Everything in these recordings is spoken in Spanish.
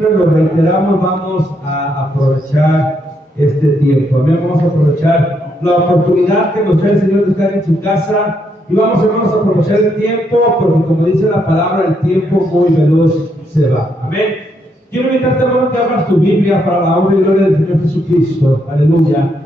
lo reiteramos, vamos a aprovechar este tiempo. Amén. Vamos a aprovechar la oportunidad que nos da el Señor de estar en su casa. Y vamos, hermanos, a aprovechar el tiempo, porque como dice la palabra, el tiempo muy veloz se va. Amén. Quiero invitarte, hermano, que abras tu Biblia para la honra y gloria del Señor Jesucristo. Aleluya.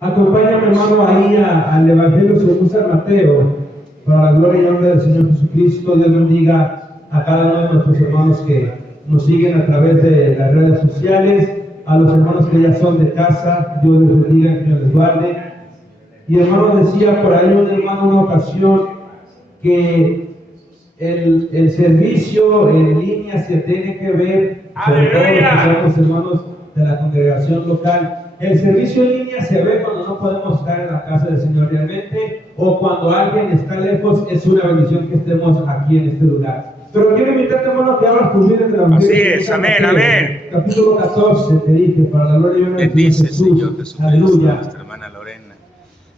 Acompáñame, hermano, ahí al Evangelio según San Mateo, para la gloria y honra del Señor Jesucristo. Dios bendiga a cada uno de nuestros hermanos que nos siguen a través de las redes sociales, a los hermanos que ya son de casa. Dios les bendiga, que Dios les guarde. Y hermano, decía por ahí un hermano en una ocasión que el servicio en línea se tiene que ver, sobre todo los que somos hermanos de la congregación local. El servicio en línea se ve cuando no podemos estar en la casa del Señor realmente, o cuando alguien está lejos. Es una bendición que estemos aquí en este lugar. Pero quiero invitarte, hermano, que abras tu Biblia de la Así es, amén, amén. Capítulo 14, te dije, para la gloria y honra del Señor Jesús. Aleluya. Nuestra hermana Lorena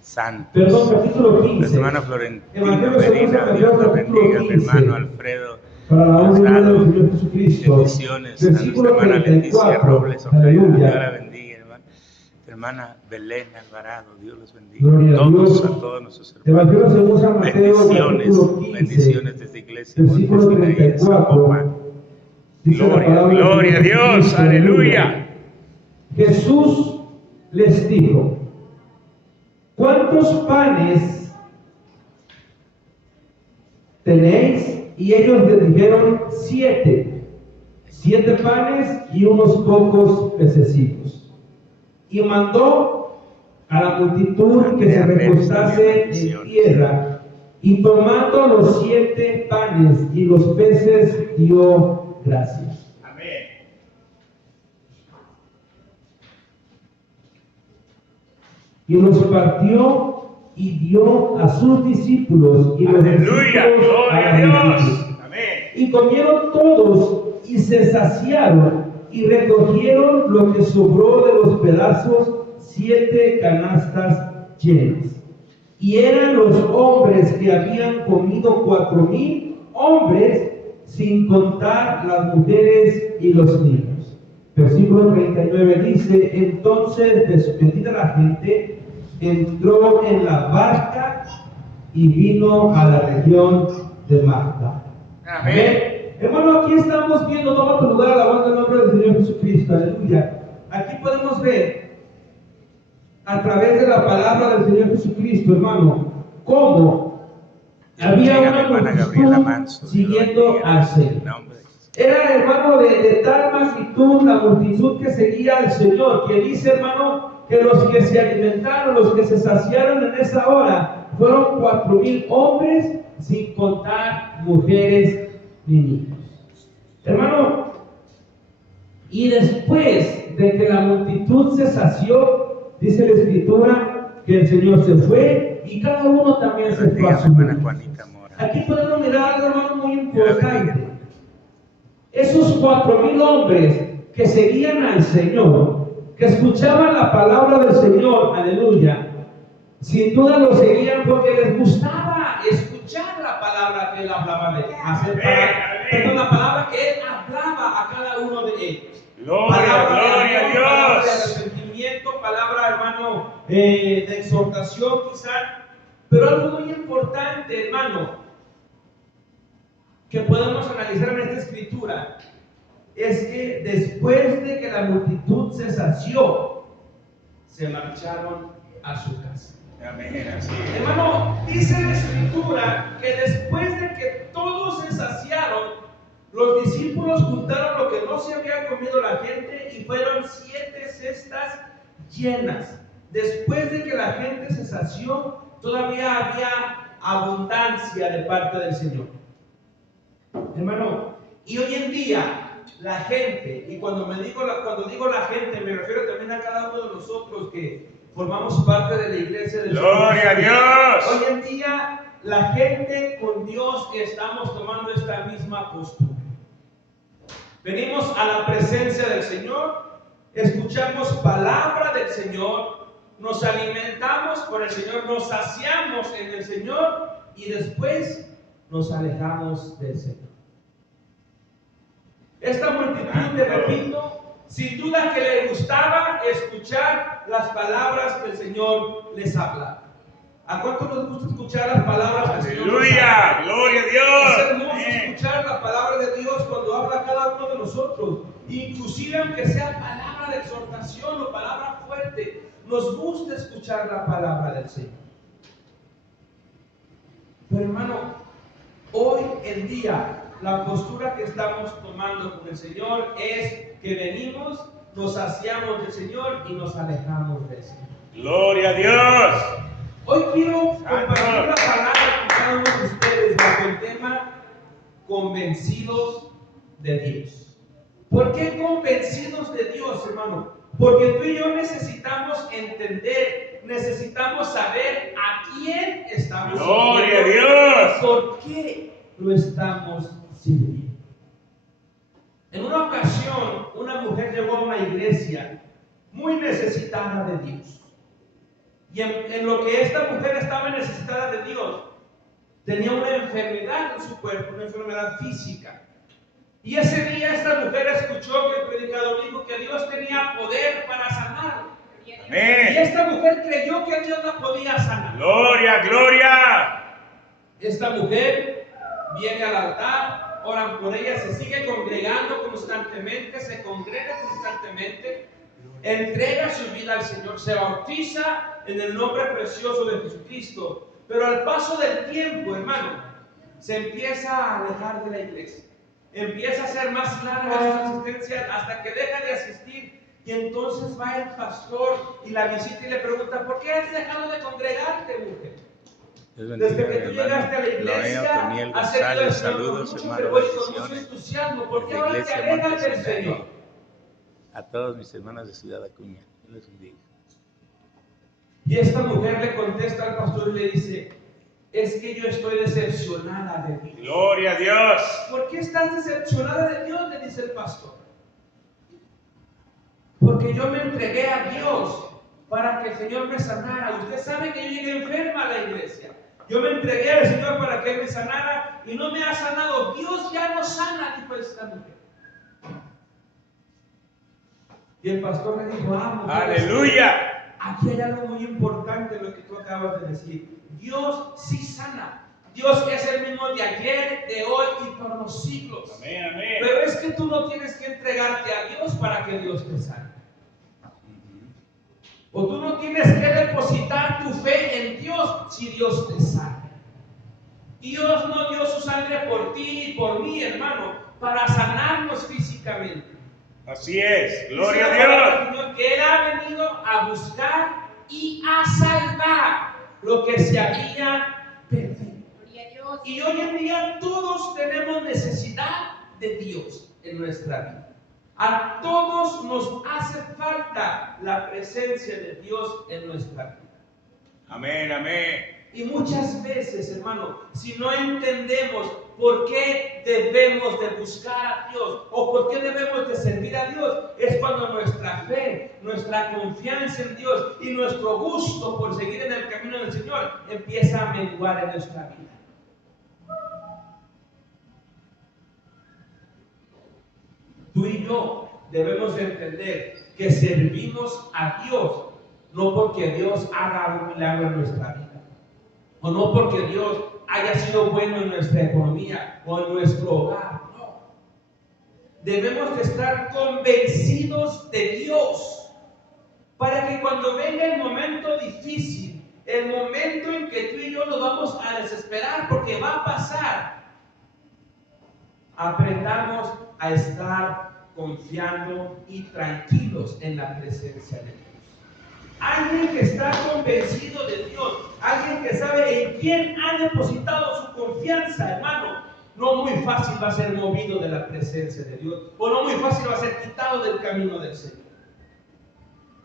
Santos. Perdón, capítulo 15. Nuestra hermana Florentina Evangelio según Medina, San Dios Mateo, la bendiga. Mi 15. hermano Alfredo Para la honra y gloria del Rosado, Señor Jesucristo. bendiciones. A nuestra Versículo hermana Leticia 34. Robles Ojeda, Dios la Aleluya. bendiga, hermano. Hermana Belén Alvarado, Dios los bendiga. Gloria a Todos, Dios. a todos nuestros hermanos. Evangelio según San Mateo, Bendiciones, capítulo 15. bendiciones de esta iglesia. Versículo Montesina y en 34. Zapopan. Dice la Gloria, palabra del gloria a Señor Dios, Jesucristo. aleluya. Jesús les dijo: ¿cuántos panes tenéis? Y ellos les dijeron: 7. 7 panes y unos pocos pececillos. Y mandó a la multitud que se recostase en tierra, y tomando los 7 panes y los peces, dio gracias. Amén. Y los partió y dio a sus discípulos, y los Aleluya, discípulos gloria a Dios. Amén. Y comieron todos y se saciaron, y recogieron lo que sobró de los pedazos, 7 canastas llenas. Y eran los hombres que habían comido 4,000 hombres, sin contar las mujeres y los niños. Versículo 39 dice: entonces, despedida la gente, entró en la barca y vino a la región de Magdala. Amén. Hermano, aquí estamos viendo, toma tu lugar, alabando el nombre del Señor Jesucristo. Aleluya. Aquí podemos ver, a través de la palabra del Señor Jesucristo, hermano, cómo había una multitud siguiendo al Señor. Era, hermano, de tal magnitud la multitud que seguía al Señor, que dice, hermano, que los que se alimentaron, los que se saciaron en esa hora, fueron 4,000 hombres, sin contar mujeres ni niños. Hermano, y después de que la multitud se sació, dice la Escritura que el Señor se fue y cada uno también se fue a su vida. Aquí podemos mirar algo, hermano, muy importante. Esos 4,000 hombres que seguían al Señor, que escuchaban la palabra del Señor, aleluya, sin duda lo seguían porque les gustaba escuchar la palabra que él hablaba de ellos. La palabra que él hablaba a cada uno de ellos. Gloria, gloria a Dios. Palabra de arrepentimiento, palabra, hermano, de exhortación quizá. Pero algo muy importante, hermano, que podemos analizar en esta escritura, es que después de que la multitud se sació, se marcharon a su casa. Amén, así es. Hermano, dice la escritura que después de que todos se saciaron, los discípulos juntaron lo que no se había comido la gente y fueron 7 cestas llenas. Después de que la gente se sació, todavía había abundancia de parte del Señor. Hermano, y hoy en día la gente, y cuando digo la gente, me refiero también a cada uno de nosotros que formamos parte de la iglesia del Señor. ¡Gloria a Dios! Hoy en día la gente con Dios estamos tomando esta misma postura. Venimos a la presencia del Señor, escuchamos palabra del Señor, nos alimentamos por el Señor, nos saciamos en el Señor y después nos alejamos del Señor. Esta multitud, te repito, sin duda que le gustaba escuchar las palabras que el Señor les habla. ¿A cuánto nos gusta escuchar las palabras que el Señor nos Aleluya, habla? gloria a Dios. Es hermoso Amén. escuchar la palabra de Dios cuando habla cada uno de nosotros, inclusive aunque sea palabra de exhortación o palabra fuerte, nos gusta escuchar la palabra del Señor. Pero hermano, hoy en día la postura que estamos tomando con el Señor es que venimos, nos saciamos del Señor y nos alejamos del Señor. Gloria a Dios. Hoy quiero compartir la palabra con cada uno de ustedes bajo el tema convencidos de Dios. ¿Por qué convencidos de Dios, hermano? Porque tú y yo necesitamos entender, necesitamos saber a quién estamos Gloria a sirviendo, Dios. por qué lo estamos sirviendo. En una ocasión, una mujer llegó a una iglesia muy necesitada de Dios. Y en lo que esta mujer estaba necesitada de Dios, tenía una enfermedad en su cuerpo, una enfermedad física. Y ese día esta mujer escuchó que el predicador dijo que Dios tenía poder para sanarlo. Amén. Y esta mujer creyó que Dios la podía sanar. Gloria, gloria. Esta mujer viene al altar, oran por ella, se sigue congregando constantemente, se congrega constantemente, entrega su vida al Señor, se bautiza en el nombre precioso de Jesucristo. Pero al paso del tiempo, hermano, se empieza a alejar de la iglesia. Empieza a ser más larga su asistencia hasta que deja de asistir. Y entonces va el pastor y la visita y le pregunta: ¿por qué has dejado de congregarte, mujer? Desde que tú llegaste a la iglesia, has servido al Señor con mucho fervor y con mucho entusiasmo. ¿Por qué ahora te alejas del Señor? A todos mis hermanos de Ciudad Acuña, Dios les bendiga. Y esta mujer le contesta al pastor y le dice: es que yo estoy decepcionada de Dios. Gloria a Dios. ¿Por qué estás decepcionada de Dios?, le dice el pastor. Porque yo me entregué a Dios para que el Señor me sanara. Usted sabe que yo llegué enferma a la iglesia. Yo me entregué al Señor para que Él me sanara y no me ha sanado. Dios ya no sana, dijo esta mujer. Y el pastor le dijo: mujer, Aleluya. aquí hay algo muy importante en lo que tú acabas de decir. Dios sí sana. Dios es el mismo de ayer, de hoy y por los siglos. Amén, amén. Pero es que tú no tienes que entregarte a Dios para que Dios te sane. O tú no tienes que depositar tu fe en Dios si Dios te sana. Dios no dio su sangre por ti y por mí, hermano, para sanarnos físicamente. Así es, gloria Dice a la palabra Dios. del Señor que Él ha venido a buscar y a salvar lo que se había perdido. Y hoy en día todos tenemos necesidad de Dios en nuestra vida. A todos nos hace falta la presencia de Dios en nuestra vida. Amén, amén. Y muchas veces, hermano, si no entendemos por qué debemos de buscar a Dios o por qué debemos de servir a Dios, es cuando nuestra fe, nuestra confianza en Dios y nuestro gusto por seguir en el camino del Señor empieza a menguar en nuestra vida. Tú y yo debemos de entender que servimos a Dios no porque Dios haga un milagro en nuestra vida, o no porque Dios haya sido bueno en nuestra economía o en nuestro hogar. No. Debemos de estar convencidos de Dios para que cuando venga el momento difícil, el momento en que tú y yo nos vamos a desesperar porque va a pasar, aprendamos a estar confiando y tranquilos en la presencia de Dios. Alguien que está convencido de Dios, alguien que sabe en quién ha depositado su confianza, hermano, no muy fácil va a ser movido de la presencia de Dios, o no muy fácil va a ser quitado del camino del Señor.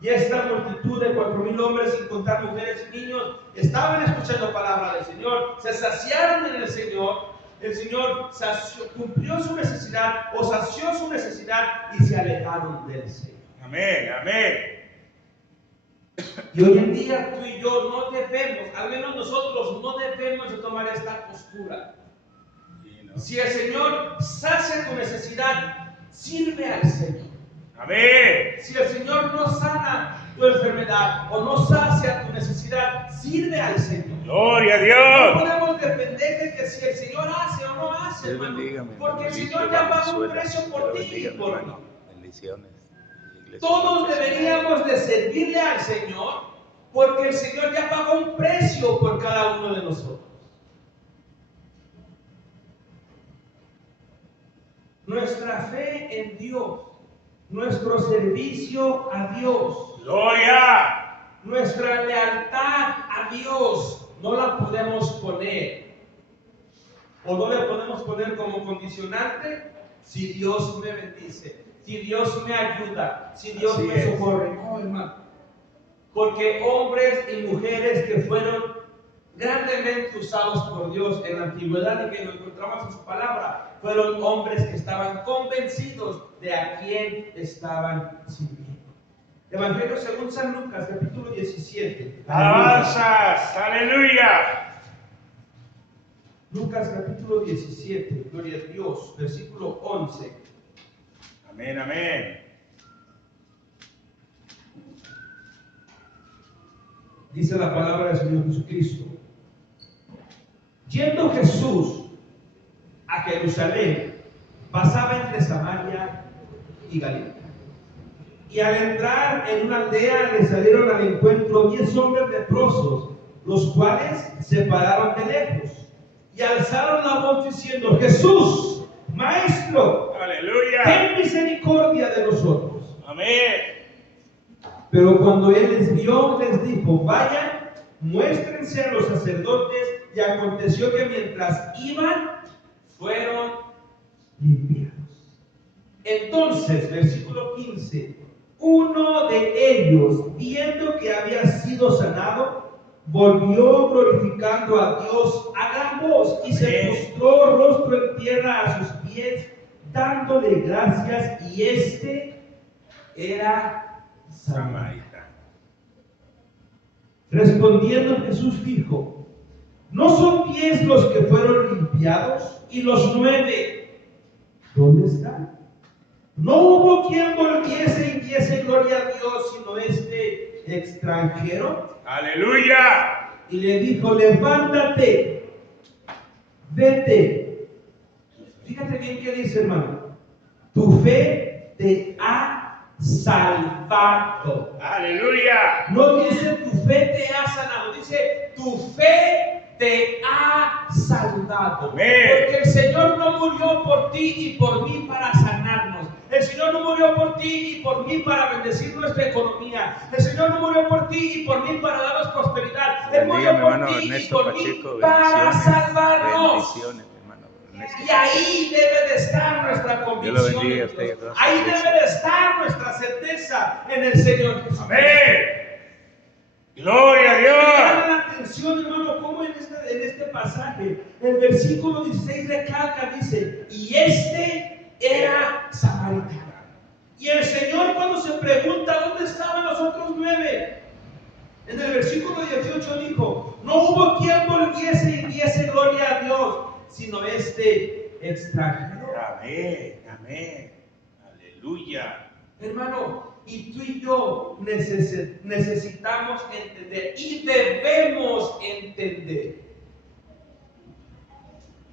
Y esta multitud de 4,000 hombres, sin contar mujeres y niños, estaban escuchando palabra del Señor, se saciaron en el Señor cumplió su necesidad o sació su necesidad y se alejaron del Señor. Amén, amén. Y hoy en día tú y yo no debemos, al menos nosotros no debemos de tomar esta postura. ¿no? Si el Señor sacia tu necesidad, sirve al Señor. Amén. Si el Señor no sana tu enfermedad o no sacia tu necesidad, sirve al Señor. Gloria a No Dios. podemos depender de que si el Señor hace o no hace, Dios hermano, bendiga, mi porque el hermanito Señor ya pagó un Valenzuela. precio por Dios ti y bendiga, mi por mí. hermano. Bendiciones. Iglesia Todos Monte deberíamos de servirle al Señor porque el Señor ya pagó un precio por cada uno de nosotros. Nuestra fe en Dios, nuestro servicio a Dios, Sinaí. Gloria. nuestra lealtad a Dios, no la podemos poner. O no le podemos poner como condicionante si Dios me bendice, si Dios me ayuda, si Dios Así me es. socorre. No, hermano. Porque hombres y mujeres que fueron grandemente usados por Dios en la antigüedad y que lo encontramos en su palabra, fueron hombres que estaban convencidos de a quién estaban sirviendo. Evangelio según San Lucas, capítulo 17. Alabanzas. Aleluya. Lucas capítulo 17, gloria a Dios, versículo 11. Amén, amén. Dice la palabra del Señor Jesucristo. Yendo Jesús a Jerusalén, pasaba entre Samaria y Galilea. Y al entrar en una aldea le salieron al encuentro 10 hombres leprosos, los cuales se pararon de lejos y alzaron la voz diciendo: Jesús, Maestro, Aleluya. ten misericordia de nosotros. Amén. Pero cuando él les vio, les dijo: vayan, muéstrense a los sacerdotes. Y aconteció que mientras iban, fueron limpiados. Entonces, versículo 15, uno de ellos, viendo que había sido sanado, volvió glorificando a Dios a gran voz y se postró rostro en tierra a sus pies, dándole gracias. Y este era samaritano. Respondiendo Jesús dijo: ¿no son 10 los que fueron limpiados? ¿Y los 9 dónde están? No hubo quien volviese y diese gloria a Dios, sino este extranjero. Aleluya. Y le dijo: levántate, vete. Fíjate bien qué dice, hermano. Tu fe te ha salvado. Aleluya. No dice tu fe te ha sanado, dice tu fe te ha salvado. Amén. Porque el Señor no murió por ti y por mí para sanarnos. El Señor no murió por ti y por mí para bendecir nuestra economía. El Señor no murió por ti y por mí para darnos prosperidad. Él murió por ti y por mí para salvarnos. Bendiciones, mi hermano Ernesto. Y ahí debe de estar nuestra convicción. Dios lo bendiga a usted y a toda su Ahí iglesia. debe de estar nuestra certeza en el Señor Jesús. Amén. Gloria a Me Dios. llama la atención, hermano, cómo en este pasaje, el versículo 16 recalca, dice: y este era samaritano. Y el Señor, cuando se pregunta dónde estaban los otros 9, en el versículo 18 dijo: no hubo quien volviese y diese gloria a Dios, sino este extranjero. Amén. Amén. Aleluya. Hermano, y tú y yo necesitamos entender y debemos entender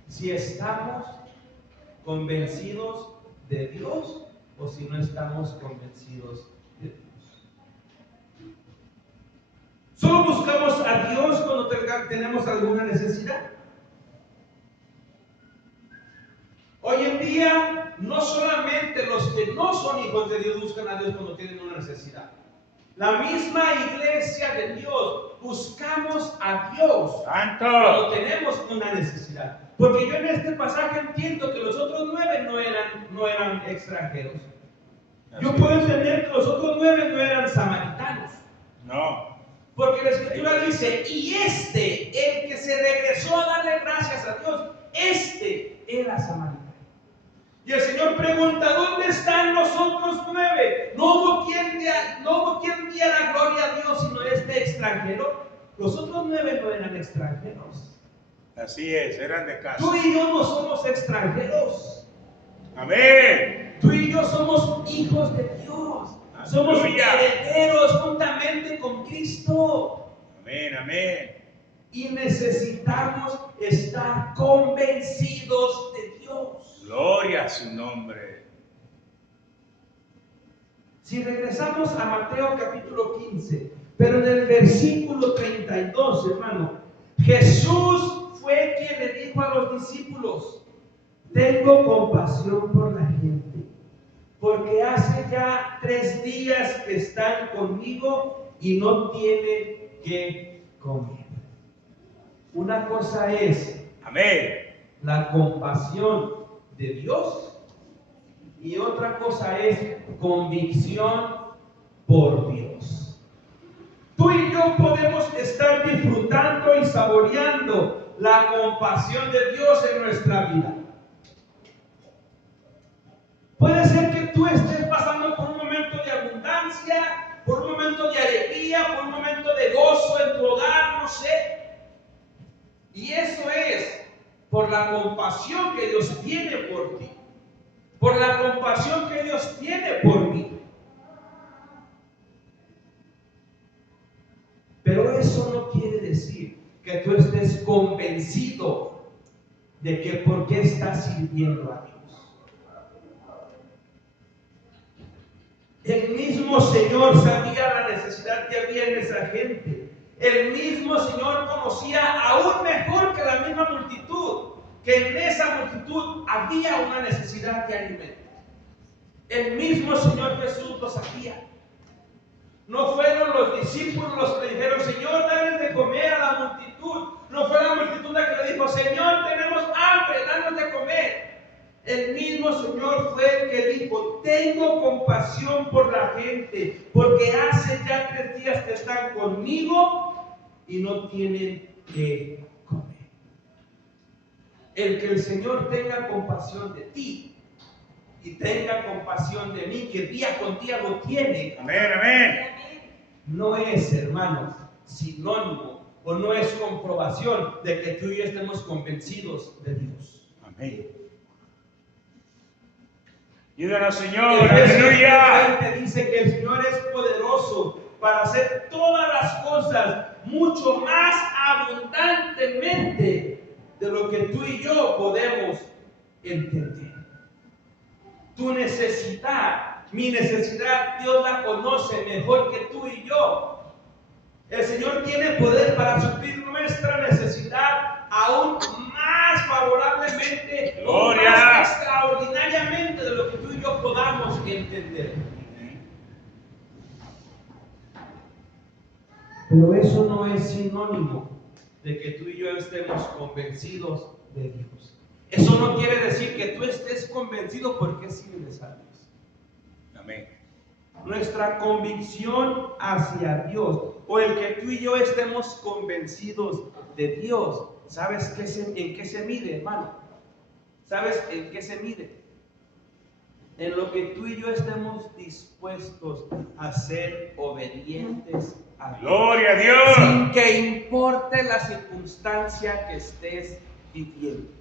si estamos convencidos de Dios o si no estamos convencidos de Dios. Solo buscamos a Dios cuando tenemos alguna necesidad. Hoy en día, no solamente los que no son hijos de Dios buscan a Dios cuando tienen una necesidad. La misma iglesia de Dios buscamos a Dios Santo. cuando tenemos una necesidad. Porque yo en este pasaje entiendo que los otros 9 no eran extranjeros. Yo puedo entender que los otros 9 no eran samaritanos. No. Porque la Escritura dice: y este, el que se regresó a darle gracias a Dios, este era samaritano. Y el Señor pregunta: ¿dónde están los otros 9? No hubo quien diera gloria a Dios sino este extranjero. Los otros 9 no eran extranjeros, Así es, eran de casa. Tú y yo no somos extranjeros. Amén. Tú y yo somos hijos de Dios. Somos Aleluya. herederos juntamente con Cristo. Amén, amén. Y necesitamos estar convencidos de Dios. Gloria a su nombre. Si regresamos a Mateo capítulo 15, pero en el versículo 32, hermano, Jesús fue quien le dijo a los discípulos: tengo compasión por la gente, porque hace ya 3 días que están conmigo y no tienen que comer. Una cosa es Amén. la compasión de Dios y otra cosa es convicción por Dios. Tú y yo podemos estar disfrutando y saboreando la compasión de Dios en nuestra vida. Puede ser que tú estés pasando por un momento de abundancia, por un momento de alegría, por un momento de gozo en tu hogar, no sé. Y eso es por la compasión que Dios tiene por ti, por la compasión que Dios tiene por mí. Pero eso no quiere decir que tú estés convencido de que por qué estás sirviendo a Dios. El mismo Señor sabía la necesidad que había en esa gente. El mismo Señor conocía aún mejor que la misma multitud, que en esa multitud había una necesidad de alimento. El mismo Señor Jesús lo sabía. No fueron los discípulos los que le dijeron: Señor, dale de comer a la multitud. No fue la multitud la que le dijo: Señor, tenemos hambre, danos de comer. El mismo Señor fue el que dijo: tengo compasión por la gente, porque hace ya 3 días que están conmigo y no tienen que comer. El que el Señor tenga compasión de ti y tenga compasión de mí, que día con día lo tiene. Amén, amén. No es, hermanos, sinónimo o no es comprobación de que tú y yo estemos convencidos de Dios. Amén. Ayúdanos, Señor. Efesios Aleluya. 3:20 dice que el Señor es poderoso para hacer todas las cosas mucho más abundantemente de lo que tú y yo podemos entender. Tu necesidad, mi necesidad, Dios la conoce mejor que tú y yo. El Señor tiene poder para suplir nuestra necesidad aún más favorablemente, o más extraordinariamente de lo que tú y yo podamos entender. Pero eso no es sinónimo de que tú y yo estemos convencidos de Dios. Eso no quiere decir que tú estés convencido porque sirves a Dios. Amén. Nuestra convicción hacia Dios, o el que tú y yo estemos convencidos de Dios, ¿sabes en qué se mide, hermano? ¿Sabes en qué se mide? En lo que tú y yo estemos dispuestos a ser obedientes a Dios. Gloria a Dios. Sin que importe la circunstancia que estés viviendo.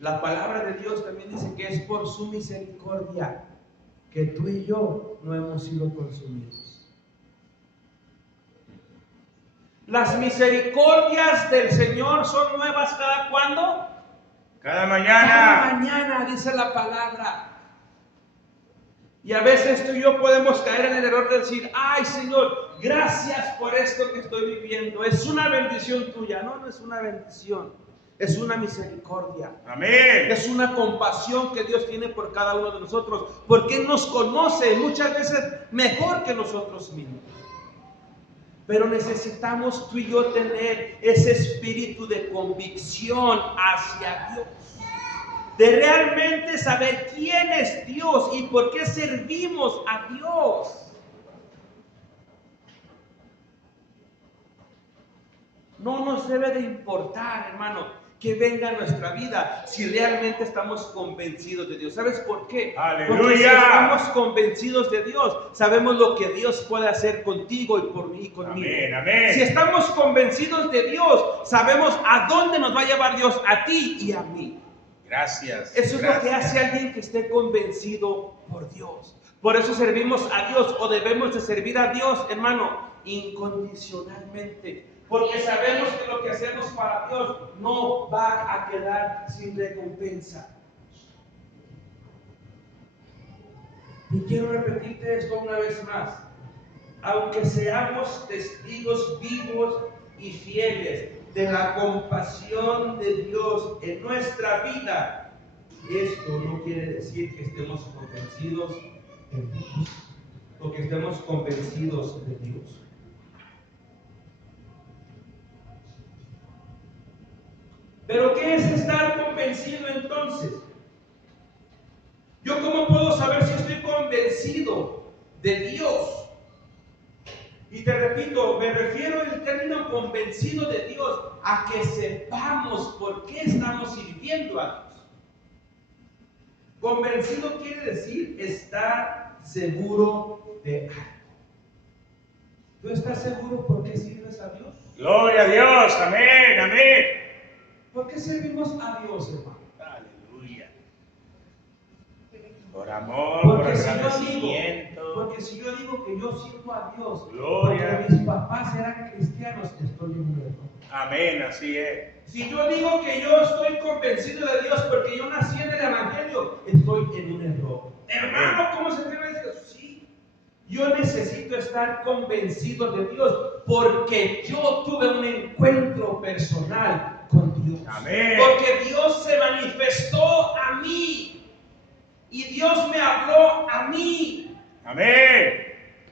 La palabra de Dios también dice que es por su misericordia que tú y yo no hemos sido consumidos. Las misericordias del Señor son nuevas cada cuándo? Cada mañana. Cada mañana, dice la palabra. Y a veces tú y yo podemos caer en el error de decir: ay, Señor, gracias por esto que estoy viviendo. Es una bendición tuya. No, no es una bendición. Es una misericordia. Amén. Es una compasión que Dios tiene por cada uno de nosotros, porque Él nos conoce muchas veces mejor que nosotros mismos. Pero necesitamos tú y yo tener ese espíritu de convicción hacia Dios, de realmente saber quién es Dios y por qué servimos a Dios. No nos debe de importar, hermano, que venga a nuestra vida si realmente estamos convencidos de Dios. ¿Sabes por qué? ¡Aleluya! Porque si estamos convencidos de Dios, sabemos lo que Dios puede hacer contigo y por mí y conmigo. Amén, amén. Si estamos convencidos de Dios, sabemos a dónde nos va a llevar Dios, a ti y a mí. Gracias. Eso es lo que gracias. hace a alguien que esté convencido por Dios. Por eso servimos a Dios, o debemos de servir a Dios, hermano, incondicionalmente. Porque sabemos que lo que hacemos para Dios no va a quedar sin recompensa. Y quiero repetirte esto una vez más. Aunque seamos testigos vivos y fieles de la compasión de Dios en nuestra vida, esto no quiere decir que estemos convencidos de Dios, o que estemos convencidos de Dios. ¿Pero qué es estar convencido entonces? ¿Yo cómo puedo saber si estoy convencido de Dios? Y te repito, me refiero al término convencido de Dios a que sepamos por qué estamos sirviendo a Dios. Convencido quiere decir estar seguro de algo. ¿Tú estás seguro por qué sirves a Dios? Gloria a Dios. Amén, amén. ¿Por qué servimos a Dios, hermano? Aleluya. Por amor, Porque por si agradecimiento. porque si yo digo que yo sirvo a Dios, Gloria. porque mis papás eran cristianos, estoy en un error. Amén, así es. Si yo digo que yo estoy convencido de Dios porque yo nací en el Evangelio, estoy en un error. Hermano, ¿cómo se atreve a decir eso? Sí. Yo necesito estar convencido de Dios porque yo tuve un encuentro personal con Dios. Amén. Porque Dios se manifestó a mí. Y Dios me habló a mí. Amén.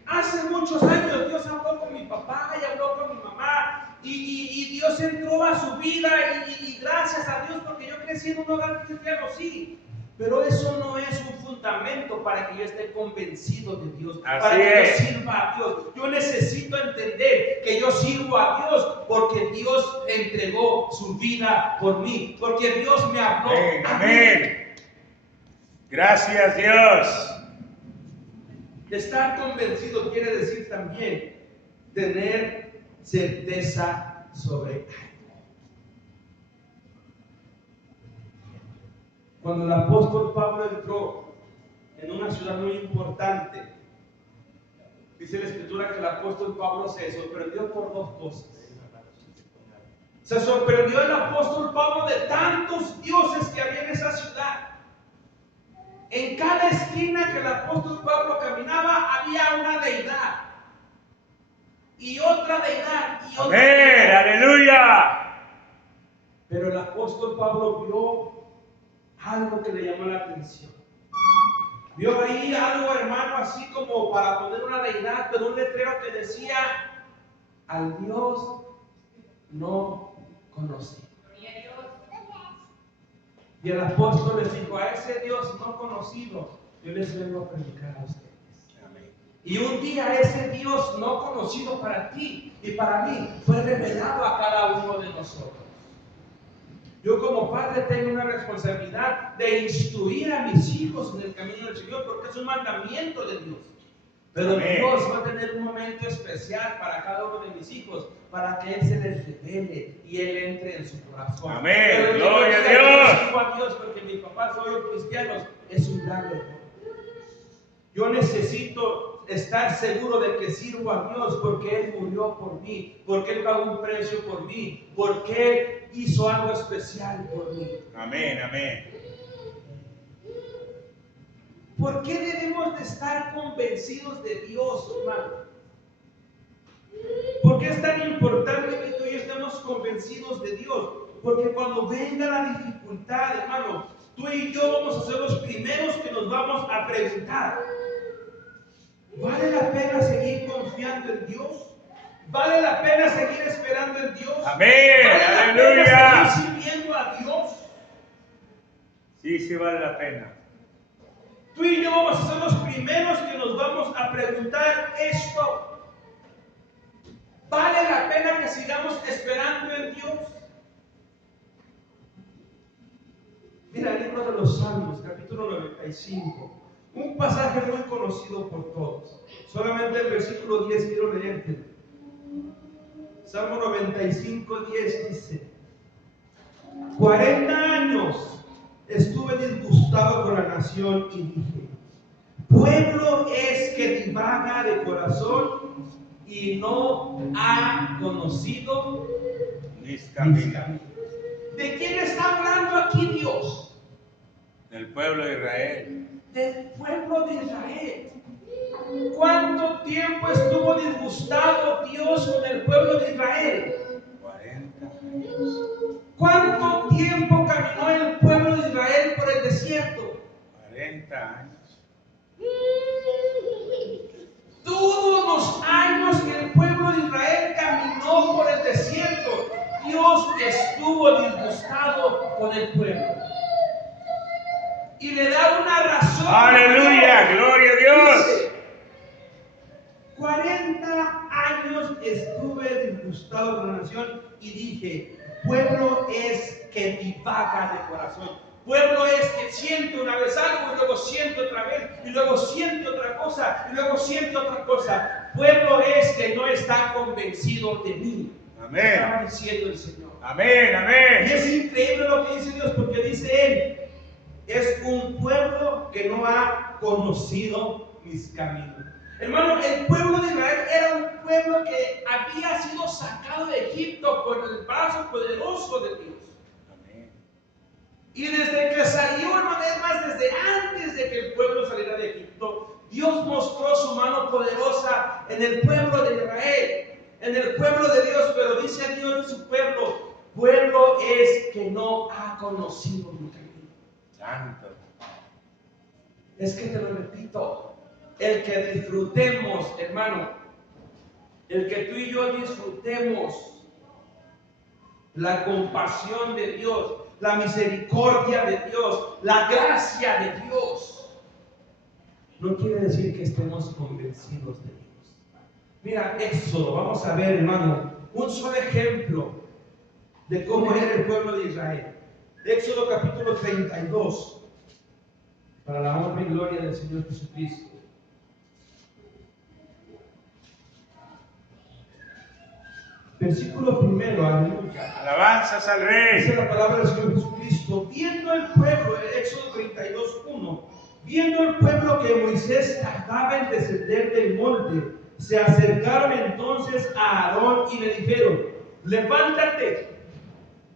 Hace muchos años Dios habló con mi papá y habló con mi mamá. Y Dios entró a su vida y gracias a Dios porque yo crecí en un hogar cristiano, sí. Pero eso no es un fundamento para que yo esté convencido de Dios, Así para que es. yo sirva a Dios. Yo necesito entender que yo sirvo a Dios porque Dios entregó su vida por mí, porque Dios me habló Amén, a mí. amén. Gracias, Dios. Estar convencido quiere decir también tener certeza sobre algo. Cuando el apóstol Pablo entró en una ciudad muy importante, dice la escritura que el apóstol Pablo se sorprendió por dos cosas. Se sorprendió el apóstol Pablo de tantos dioses que había en esa ciudad. En cada esquina que el apóstol Pablo caminaba había una deidad y otra deidad y otra Amén, deidad. aleluya. Pero el apóstol Pablo vio algo que le llamó la atención. Vio ahí algo, hermano, así como para poner una deidad, pero un letrero que decía: al Dios no conocido. Y el apóstol les dijo: a ese Dios no conocido, yo les vengo a predicar a ustedes. Amén. Y un día ese Dios no conocido para ti y para mí fue revelado a cada uno de nosotros. Yo como padre tengo una responsabilidad de instruir a mis hijos en el camino del Señor porque es un mandamiento de Dios. Pero Amén. Dios va a tener un momento especial para cada uno de mis hijos, para que Él se les revele y Él entre en su corazón. Amén. Pero Gloria a yo Dios. sirvo a Dios porque mis papás son cristianos, es un gran error. Yo necesito estar seguro de que sirvo a Dios porque Él murió por mí, porque Él pagó un precio por mí, porque Él hizo algo especial por mí. Amén, amén. ¿Por qué debemos de estar convencidos de Dios, hermano? ¿Por qué es tan importante que tú y yo estemos convencidos de Dios? Porque cuando venga la dificultad, hermano, tú y yo vamos a ser los primeros que nos vamos a preguntar: ¿vale la pena seguir confiando en Dios? ¿Vale la pena seguir esperando en Dios? Amén, ¿Vale la aleluya. pena seguir sirviendo a Dios? Sí, sí vale la pena. Tú y yo vamos a ser los primeros que nos vamos a preguntar esto. ¿Vale la pena que sigamos esperando en Dios? libro de los Salmos, capítulo 95. Un pasaje muy conocido por todos. Solamente el versículo 10 quiero leerte. Salmo 95, 10 dice: 40 años estuve disgustado con la nación y dije: pueblo es que divaga de corazón y no ha conocido mis caminos. ¿De quién está hablando aquí Dios? Del pueblo de Israel. Del pueblo de Israel. ¿Cuánto tiempo estuvo disgustado Dios con el pueblo de Israel? 40 años. ¿Cuánto tiempo caminó el pueblo de Israel por el desierto? 40 años. Todos los años que el pueblo de Israel caminó por el desierto, Dios estuvo disgustado con el pueblo. Y le da una razón. ¡Aleluya! ¡Gloria a Dios! Dice, 40 años estuve disgustado con la nación y dije: pueblo es que divaga de corazón. Pueblo es que siente una vez algo y luego siente otra vez y luego siente otra cosa y luego siente otra cosa. Pueblo es que no está convencido de mí. Amén. Estaba diciendo el Señor. Amén, amén. Y es increíble lo que dice Dios, porque dice Él: es un pueblo que no ha conocido mis caminos. Hermano, el pueblo de Israel era un pueblo que había sido sacado de Egipto por el brazo poderoso de Dios. Amén. Y desde que salió, hermano, es más, desde antes de que el pueblo saliera de Egipto, Dios mostró su mano poderosa en el pueblo de Israel, en el pueblo de Dios. Pero dice Dios de su pueblo: pueblo es que no ha conocido mi camino. Santo. Es que te lo repito, el que disfrutemos, hermano, el que tú y yo disfrutemos la compasión de Dios, la misericordia de Dios, la gracia de Dios, no quiere decir que estemos convencidos de Dios. Mira, Éxodo, vamos a ver, hermano, un solo ejemplo de cómo era el pueblo de Israel. Éxodo capítulo 32, para la honra y gloria del Señor Jesucristo. Versículo primero, aleluya. Alabanzas al Rey. Dice la palabra del Señor Jesucristo: viendo el pueblo, Éxodo 32:1, viendo el pueblo que Moisés tardaba en descender del monte, se acercaron entonces a Aarón y le dijeron: levántate,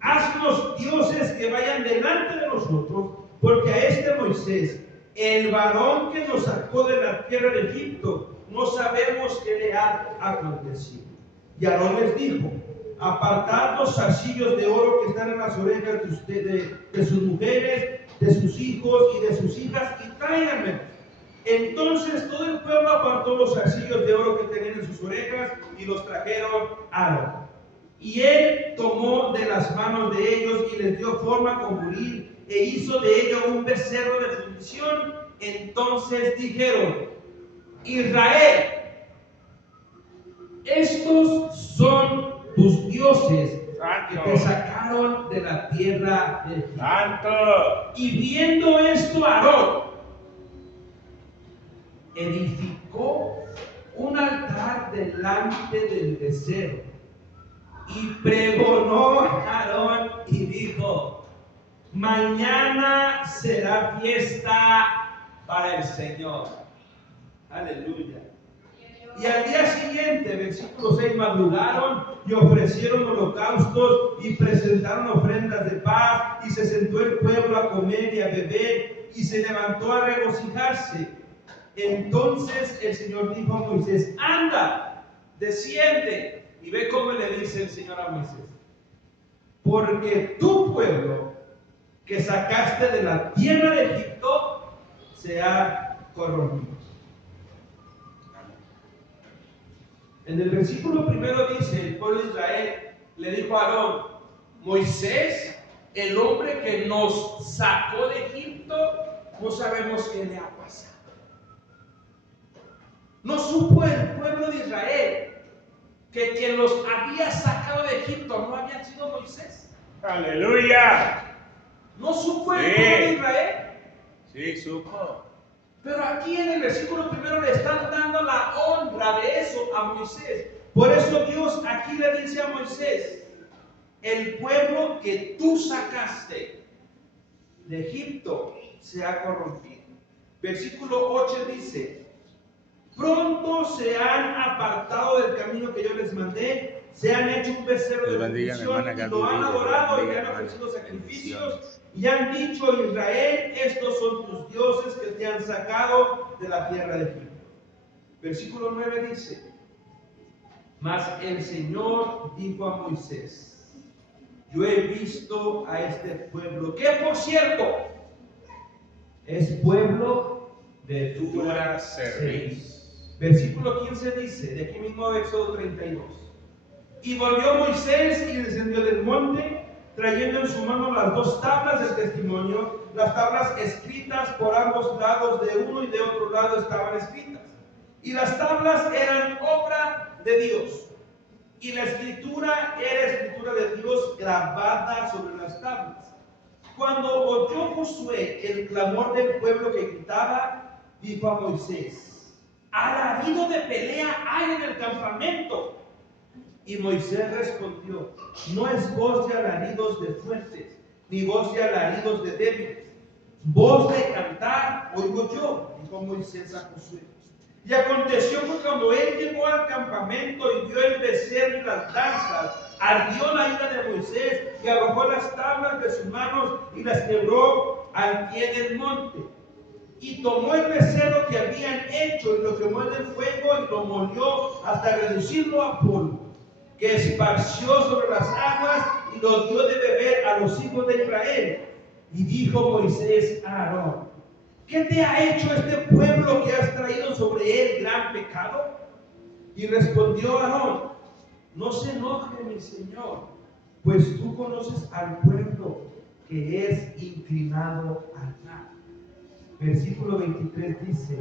haznos dioses que vayan delante de nosotros, porque a este Moisés, el varón que nos sacó de la tierra de Egipto, no sabemos qué le ha acontecido. Y Aarón les dijo: apartad los zarcillos de oro que están en las orejas de sus mujeres, de sus hijos y de sus hijas, y tráiganme. Entonces todo el pueblo apartó los zarcillos de oro que tenían en sus orejas y los trajeron a Aarón. Y él tomó de las manos de ellos y les dio forma con buril e hizo de ello un becerro de fundición. Entonces dijeron: Israel, estos son tus dioses que te sacaron de la tierra de Egipto. Santo. Y viendo esto, Aarón edificó un altar delante del becerro y pregonó a Aarón y dijo: mañana será fiesta para el Señor. Aleluya. Y al día siguiente, versículo 6, madrugaron y ofrecieron holocaustos y presentaron ofrendas de paz, y se sentó el pueblo a comer y a beber y se levantó a regocijarse. Entonces el Señor dijo a Moisés: anda, desciende. Y ve cómo le dice el Señor a Moisés: porque tu pueblo que sacaste de la tierra de Egipto se ha corrompido. En el versículo primero dice: el pueblo de Israel le dijo a Aarón: Moisés, el hombre que nos sacó de Egipto, no sabemos qué le ha pasado. No supo el pueblo de Israel que quien los había sacado de Egipto no había sido Moisés. Aleluya. ¿No supo el pueblo de Israel? Sí, supo. Pero aquí en el versículo primero le están dando la honra de eso a Moisés. Por eso Dios aquí le dice a Moisés: el pueblo que tú sacaste de Egipto se ha corrompido. Versículo 8 dice: pronto se han apartado del camino que yo les mandé, se han hecho un becerro de fundición y lo han adorado y han ofrecido sacrificios y han dicho: Israel, estos son tus dioses que te han sacado de la tierra de Egipto. Versículo 9 dice: mas el Señor dijo a Moisés: yo he visto a este pueblo, que por cierto es pueblo de dura cerviz. Versículo 15 dice, de aquí mismo Éxodo 32: y volvió Moisés y descendió del monte, trayendo en su mano las dos tablas del testimonio, las tablas escritas por ambos lados, de uno y de otro lado estaban escritas. Y las tablas eran obra de Dios, y la escritura era escritura de Dios grabada sobre las tablas. Cuando oyó Josué el clamor del pueblo que gritaba, dijo a Moisés: alarido de pelea hay en el campamento. Y Moisés respondió: no es voz de alaridos de fuertes, ni voz de alaridos de débiles. Voz de cantar oigo yo, dijo Moisés a Josué. Y aconteció que cuando él llegó al campamento y vio el becerro y las danzas, ardió la ira de Moisés y arrojó las tablas de sus manos y las quebró al pie del monte. Y tomó el becerro que habían hecho y lo quemó en el fuego y lo molió hasta reducirlo a polvo, que esparció sobre las aguas y lo dio de beber a los hijos de Israel. Y dijo Moisés a Aarón: ¿qué te ha hecho este pueblo que has traído sobre él gran pecado? Y respondió Aarón: no se enoje mi señor, pues tú conoces al pueblo que es inclinado al mal. Versículo 23 dice: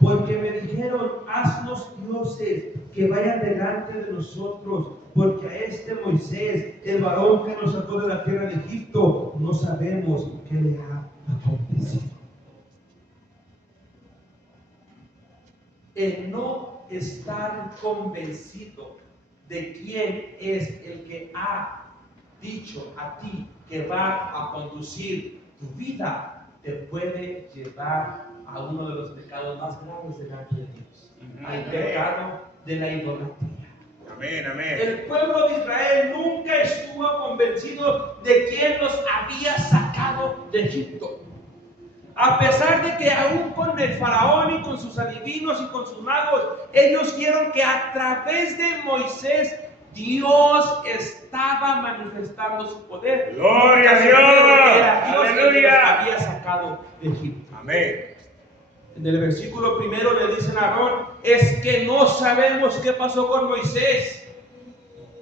porque me dijeron: haznos dioses que vayan delante de nosotros, porque a este Moisés, el varón que nos sacó de la tierra de Egipto, no sabemos qué le ha acontecido. El no estar convencido de quién es el que ha dicho a ti que va a conducir tu vida, te puede llevar a uno de los pecados más graves delante de Dios, al pecado de la idolatría. Amén, amén. El pueblo de Israel nunca estuvo convencido de quién los había sacado de Egipto. A pesar de que aún con el faraón y con sus adivinos y con sus magos, ellos vieron que a través de Moisés Dios estaba manifestando su poder. ¡Gloria a Dios! Era Dios el que los había sacado de Egipto. Amén. En el versículo primero le dicen a Aarón: es que no sabemos qué pasó con Moisés,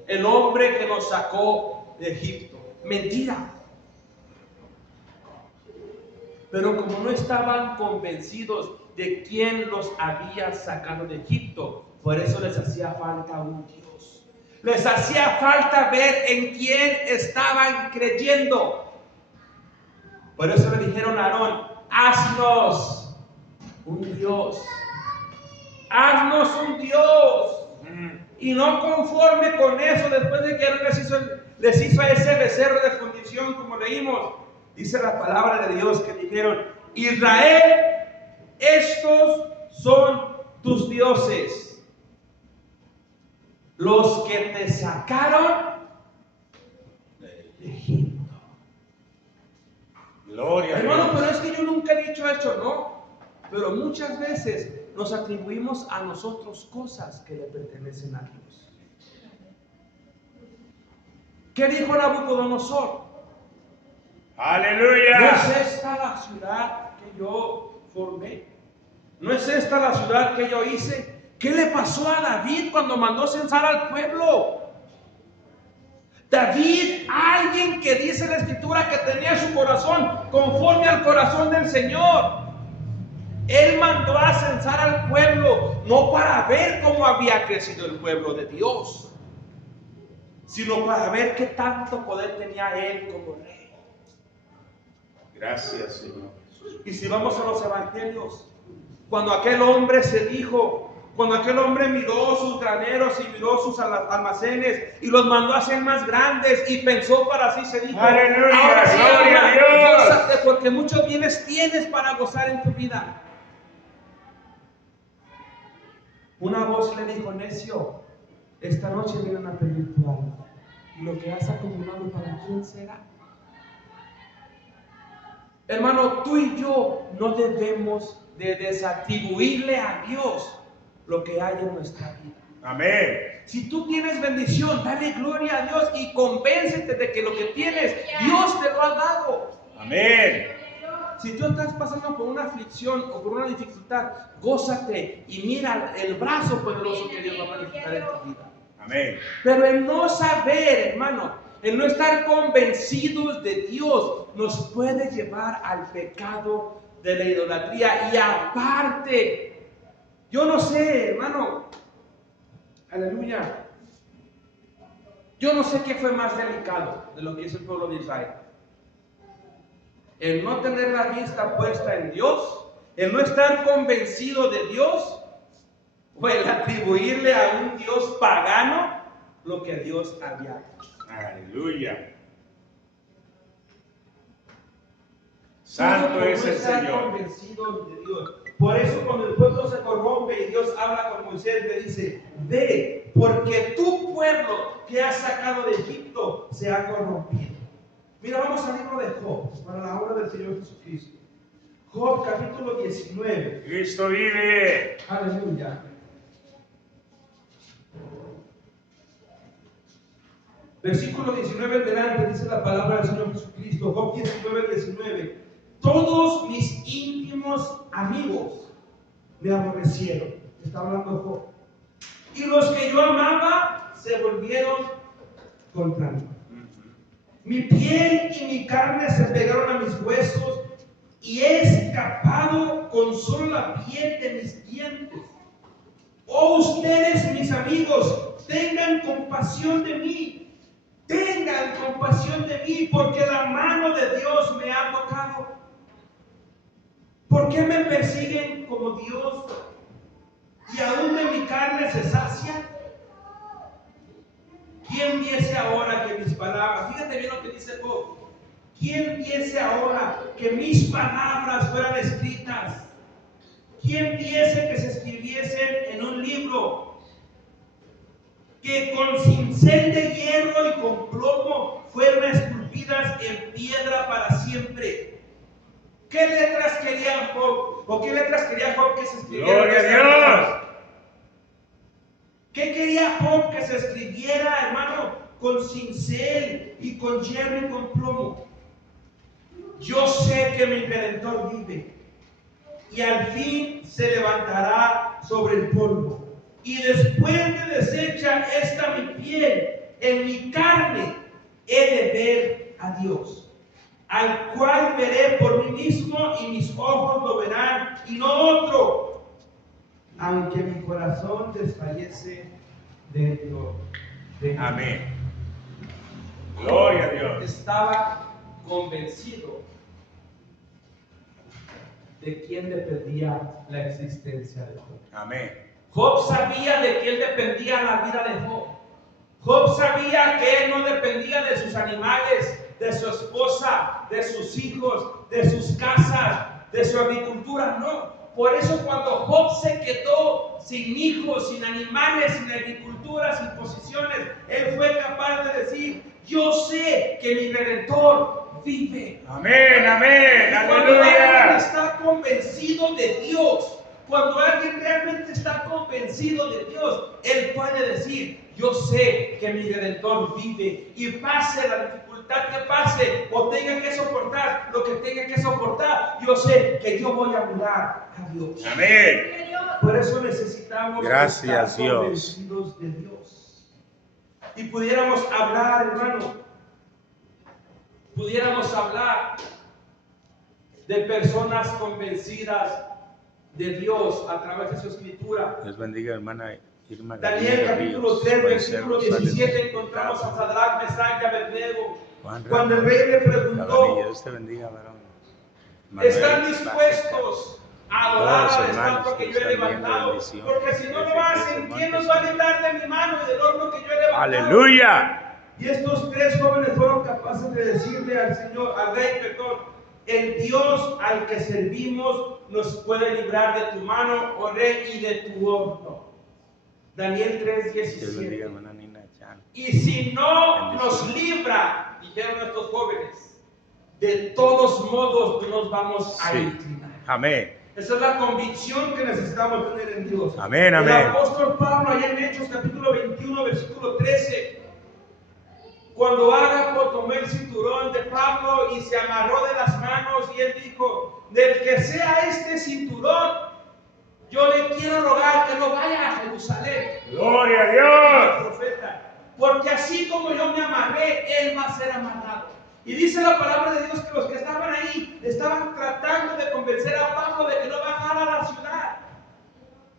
el hombre que nos sacó de Egipto. Mentira. Pero como no estaban convencidos de quién los había sacado de Egipto, por eso les hacía falta un Dios. Les hacía falta ver en quién estaban creyendo. Por eso le dijeron a Aarón: haznos un Dios. Haznos un Dios. Y no conforme con eso, después de que Aarón les hizo ese becerro de fundición, como leímos, dice la palabra de Dios que dijeron: Israel, estos son tus dioses, los que te sacaron de Egipto. Gloria a Hermano, Dios. pero es que yo nunca he dicho eso, ¿no? Pero muchas veces nos atribuimos a nosotros cosas que le pertenecen a Dios. ¿Qué dijo Nabucodonosor? Aleluya. ¿No es esta la ciudad que yo formé? ¿No es esta la ciudad que yo hice? ¿Qué le pasó a David cuando mandó censar al pueblo? David, alguien que dice la escritura que tenía su corazón conforme al corazón del Señor. Él mandó a censar al pueblo, no para ver cómo había crecido el pueblo de Dios, sino para ver qué tanto poder tenía él como rey. Gracias, Señor. Y si vamos a los evangelios, cuando aquel hombre cuando aquel hombre miró sus graneros y miró sus almacenes y los mandó a hacer más grandes y pensó para sí, se dijo: ¡Aleluya! ahora sí, ¡Gloria a Dios! gózate, porque muchos bienes tienes para gozar en tu vida. Una voz le dijo: necio, esta noche vienen a pedir tu alma, y lo que has acumulado, ¿para quién será? Hermano, tú y yo no debemos de desatribuirle a Dios lo que hay en nuestra vida. Amén. Si tú tienes bendición, dale gloria a Dios y convéncete de que lo que tienes, Dios te lo ha dado. Amén. Si tú estás pasando por una aflicción o por una dificultad, gózate y mira el brazo poderoso que Dios va a manifestar en tu vida. Amén. Pero el no saber, hermano, el no estar convencidos de Dios, nos puede llevar al pecado de la idolatría. Y aparte, yo no sé, hermano, aleluya, yo no sé qué fue más delicado de lo que hizo el pueblo de Israel: el no tener la vista puesta en Dios, el no estar convencido de Dios, o el atribuirle a un Dios pagano lo que Dios había hecho. Aleluya. Santo es el Señor. Convencido de Dios. Por eso cuando el pueblo se corrompe y Dios habla con Moisés, le dice: ve, porque tu pueblo que has sacado de Egipto se ha corrompido. Mira, vamos al libro de Job, para la obra del Señor Jesucristo. Job capítulo 19. Cristo vive. Aleluya. Versículo 19 en delante dice la palabra del Señor Jesucristo. Job 19:19. Todos mis íntimos amigos me aborrecieron. Está hablando Job. Y los que yo amaba se volvieron contra mí. Mi piel y mi carne se pegaron a mis huesos y he escapado con solo la piel de mis dientes. Oh, ustedes, mis amigos, tengan compasión de mí. Tengan compasión de mí, porque la mano de Dios me ha tocado. ¿Por qué me persiguen como Dios y aún de mi carne se sacia? ¿Quién viese ahora que mis palabras, fíjate bien lo que dice Job, quién viese ahora que mis palabras fueran escritas? ¿Quién viese que se escribiesen en un libro? Que con cincel de hierro y con plomo fueron esculpidas en piedra para siempre. ¿Qué letras quería Job? ¿O qué letras quería Job que se escribieran? Gloria a Dios. ¿Qué quería Job que se escribiera, hermano? Con cincel y con hierro y con plomo. Yo sé que mi Redentor vive y al fin se levantará sobre el polvo. Y después de deshecha esta mi piel, en mi carne he de ver a Dios, al cual veré por mí mismo y mis ojos lo verán y no otro, aunque mi corazón desfallece dentro de mí. Amén. Gloria a Dios. Estaba convencido de quién dependía la existencia de Job. Amén. Job sabía de quién dependía la vida de Job. Job sabía que él no dependía de sus animales, de su esposa, de sus hijos, de sus casas, de su agricultura, no. Por eso cuando Job se quedó sin hijos, sin animales, sin agricultura, sin posesiones, él fue capaz de decir: yo sé que mi Redentor vive. Amén, amén, Cuando alguien aleluya. está convencido de Dios, cuando alguien realmente está convencido de Dios, él puede decir: yo sé que mi Redentor vive, y pase la dificultad que pase o tenga que soportar lo que tenga que soportar, yo sé que yo voy a mirar a Dios. Amén. Por eso necesitamos Gracias, estar Dios. convencidos de Dios. Y pudiéramos hablar, hermano, pudiéramos hablar de personas convencidas de Dios a través de su escritura. Dios bendiga, hermana Irma. Daniel capítulo 3, versículo 17, encontramos a Sadrach, Mesach y Abednego. Cuando el rey le preguntó, Dios te bendiga, varón. Manuel, están dispuestos a adorar todos los a la hermanos estatua que que yo he están viendo levantado. bendición, Porque si no lo desde hacen, Montes, ¿quién nos va a librar de mi mano y del horno que yo he levantado? ¡Aleluya! Y estos tres jóvenes fueron capaces de decirle al Señor, al rey, perdón, el Dios al que servimos nos puede librar de tu mano, oh rey, y de tu horno. Daniel Dios bendiga, 3:17. hermana Nina Chan. Y si no nos libra, dijeron estos jóvenes, de todos modos no nos vamos a Sí. inclinar. Amén. Esa es la convicción que necesitamos tener en Dios. Amén, El amén. apóstol Pablo, allá en Hechos capítulo 21, versículo 13, cuando Ágapo tomó el cinturón de Pablo y se amarró de las manos, y él dijo, del que sea este cinturón, yo le quiero rogar que no vaya a Jerusalén. ¡Gloria a Dios! El profeta, porque así como yo me amarré, él va a ser amarrado. Y dice la palabra de Dios que los que estaban ahí estaban tratando de convencer a Pablo de que no bajara a la ciudad.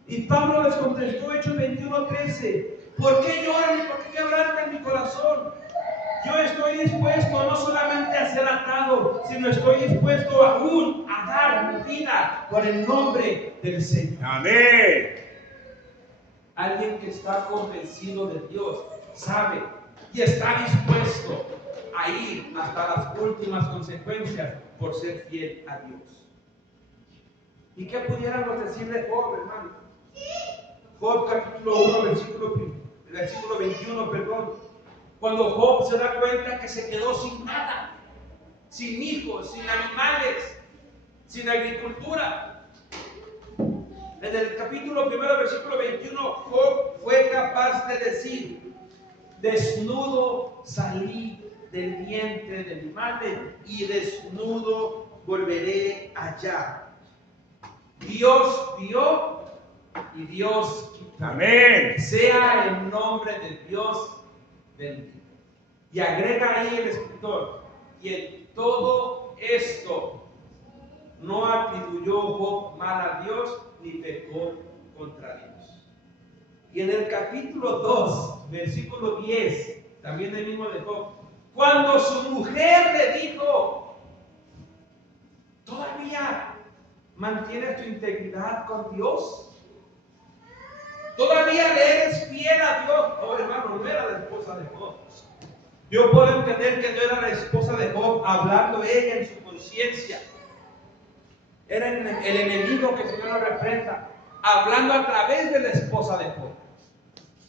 Y Pablo les contestó, Hechos 21:13, ¿por qué lloran y por qué quebrantan mi corazón? Yo estoy dispuesto no solamente a ser atado, sino estoy dispuesto aún a dar mi vida por el nombre del Señor. Amén. Alguien que está convencido de Dios sabe y está dispuesto a ir hasta las últimas consecuencias por ser fiel a Dios. ¿Y qué pudiéramos decir de Job, hermano? Job capítulo 1, versículo 21, perdón. Cuando Job se da cuenta que se quedó sin nada, sin hijos, sin animales, sin agricultura. En el capítulo 1, versículo 21, Job fue capaz de decir, desnudo salí del vientre de mi madre y desnudo volveré allá. Dios dio y Dios quitó. Amén. Sea el nombre de Dios bendito. Y agrega ahí el escritor, y en todo esto no atribuyó Job mal a Dios ni pecó contra Dios. Y en el capítulo 2, versículo 10, también el mismo de Job, cuando su mujer le dijo, ¿todavía mantienes tu integridad con Dios? ¿Todavía le eres fiel a Dios? Oh, hermano, no era la esposa de Job. Yo puedo entender que no era la esposa de Job hablando ella en su conciencia. Era el enemigo, que el Señor lo reprenda, hablando a través de la esposa de Job.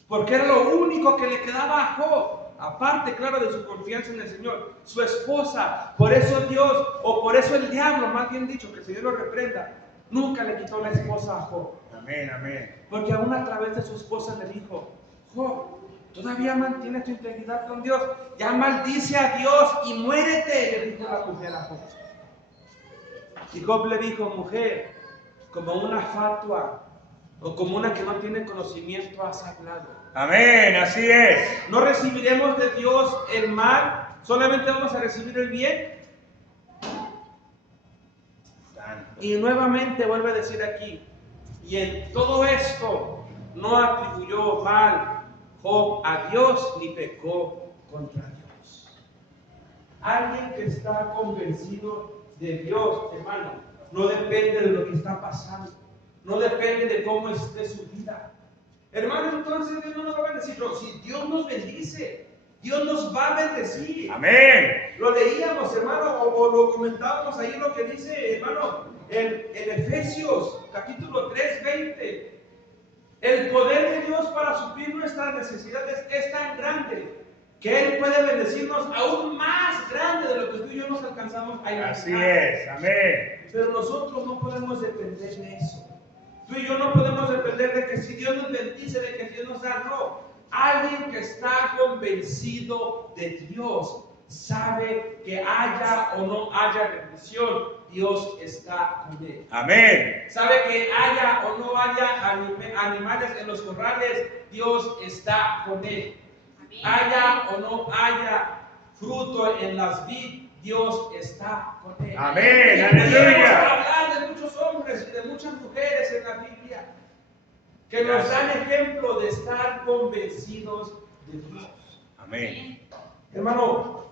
Porque era lo único que le quedaba a Job, aparte, claro, de su confianza en el Señor, su esposa. Por eso Dios, o por eso el diablo, más bien dicho, que el Señor lo reprenda, nunca le quitó la esposa a Job. Amén, amén. Porque aún a través de su esposa le dijo, Job, ¿todavía mantienes tu integridad con Dios? Ya maldice a Dios y muérete, le dijo la mujer a Job. Y Job le dijo, mujer, como una fatua o como una que no tiene conocimiento has hablado. Amén, así es. ¿No recibiremos de Dios el mal? ¿Solamente vamos a recibir el bien? Y nuevamente vuelve a decir aquí, y en todo esto no atribuyó mal Job a Dios ni pecó contra Dios. Alguien que está convencido de Dios, hermano, no depende de lo que está pasando, no depende de cómo esté su vida. Hermano, entonces Dios no nos va a bendecir. No, si Dios nos bendice, Dios nos va a bendecir. Amén. Lo leíamos, hermano, o lo comentábamos ahí lo que dice, hermano, en Efesios capítulo 3:20. El poder de Dios para suplir nuestras necesidades es tan grande que Él puede bendecirnos aún más grande de lo que tú y yo nos alcanzamos a imaginar. Así es, amén. Pero nosotros no podemos depender de eso. Tú y yo no podemos depender de que si Dios nos bendice, de que Dios nos da, no. Alguien que está convencido de Dios sabe que haya o no haya bendición, Dios está con él. Amén. Sabe que haya o no haya animales en los corrales, Dios está con él. Haya o no haya fruto en las vid, Dios está con él. Amén, Y aleluya. podemos hablar de muchos hombres y de muchas mujeres en la Biblia que nos dan ejemplo de estar convencidos de Dios. Amén. Hermano,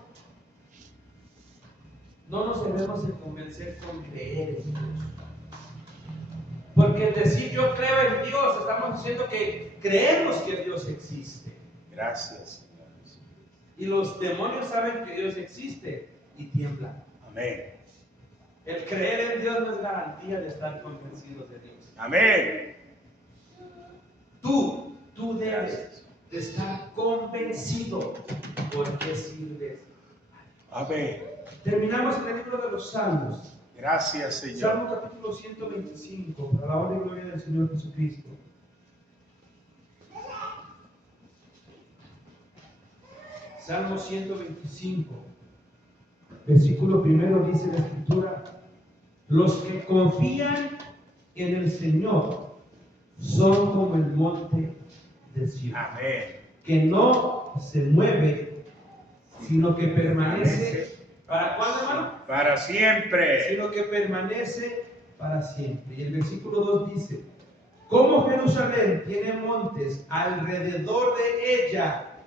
no nos debemos de convencer con creer en Dios. Porque el decir yo creo en Dios, estamos diciendo que creemos que Dios existe. Gracias, Señor. Y los demonios saben que Dios existe y tiemblan. Amén. El creer en Dios no es garantía de estar convencidos de Dios. Amén. Tú debes de estar convencido porque sirves. Amén. Terminamos en el libro de los Salmos. Gracias, Señor. Salmo capítulo 125, para la honra y gloria del Señor Jesucristo. Salmo 125, versículo primero dice la Escritura: los que confían en el Señor son como el monte de Sión, Amén. que no se mueve, sino que permanece. ¿Para cuándo, hermano? Para siempre. Sino que permanece para siempre. Y el versículo 2 dice: como Jerusalén tiene montes alrededor de ella,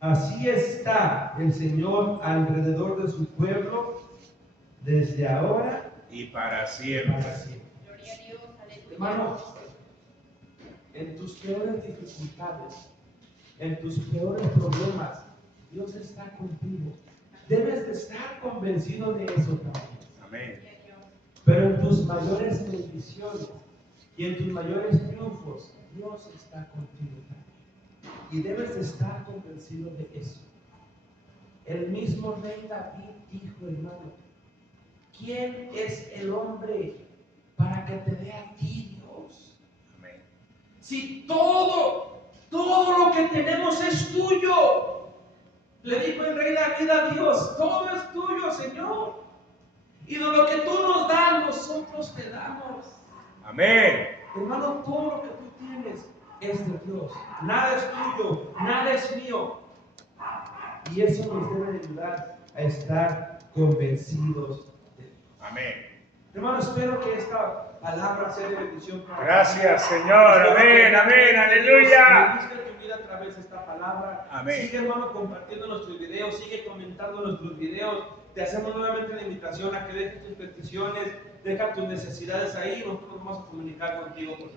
así está el Señor alrededor de su pueblo, desde ahora Y para siempre. para siempre. Gloria a Dios, aleluya. Hermano, en tus peores dificultades, en tus peores problemas, Dios está contigo. Debes de estar convencido de eso también. Amén. Pero en tus mayores bendiciones y en tus mayores triunfos, Dios está contigo también. Y debes de estar convencido de eso. El mismo rey David dijo, hermano, ¿quién es el hombre para que te dé a ti, Dios? Amén. Si todo lo que tenemos es tuyo. Le dijo el rey David a Dios: todo es tuyo, Señor. Y de lo que tú nos das, nosotros te damos. Amén. Hermano, todo lo que tú tienes es de Dios. Nada es tuyo, nada es mío. Y eso nos debe de ayudar a estar convencidos de Dios. Amén. Hermano, espero que esta palabra sea de bendición para Gracias, Señor. Amén, amén, aleluya. Bendiga tu vida a través de esta palabra. Amén. Sigue, hermano, compartiendo nuestros videos, sigue comentando nuestros videos. Te hacemos nuevamente la invitación a que dejes tus peticiones, deja tus necesidades ahí, nosotros vamos a comunicar contigo por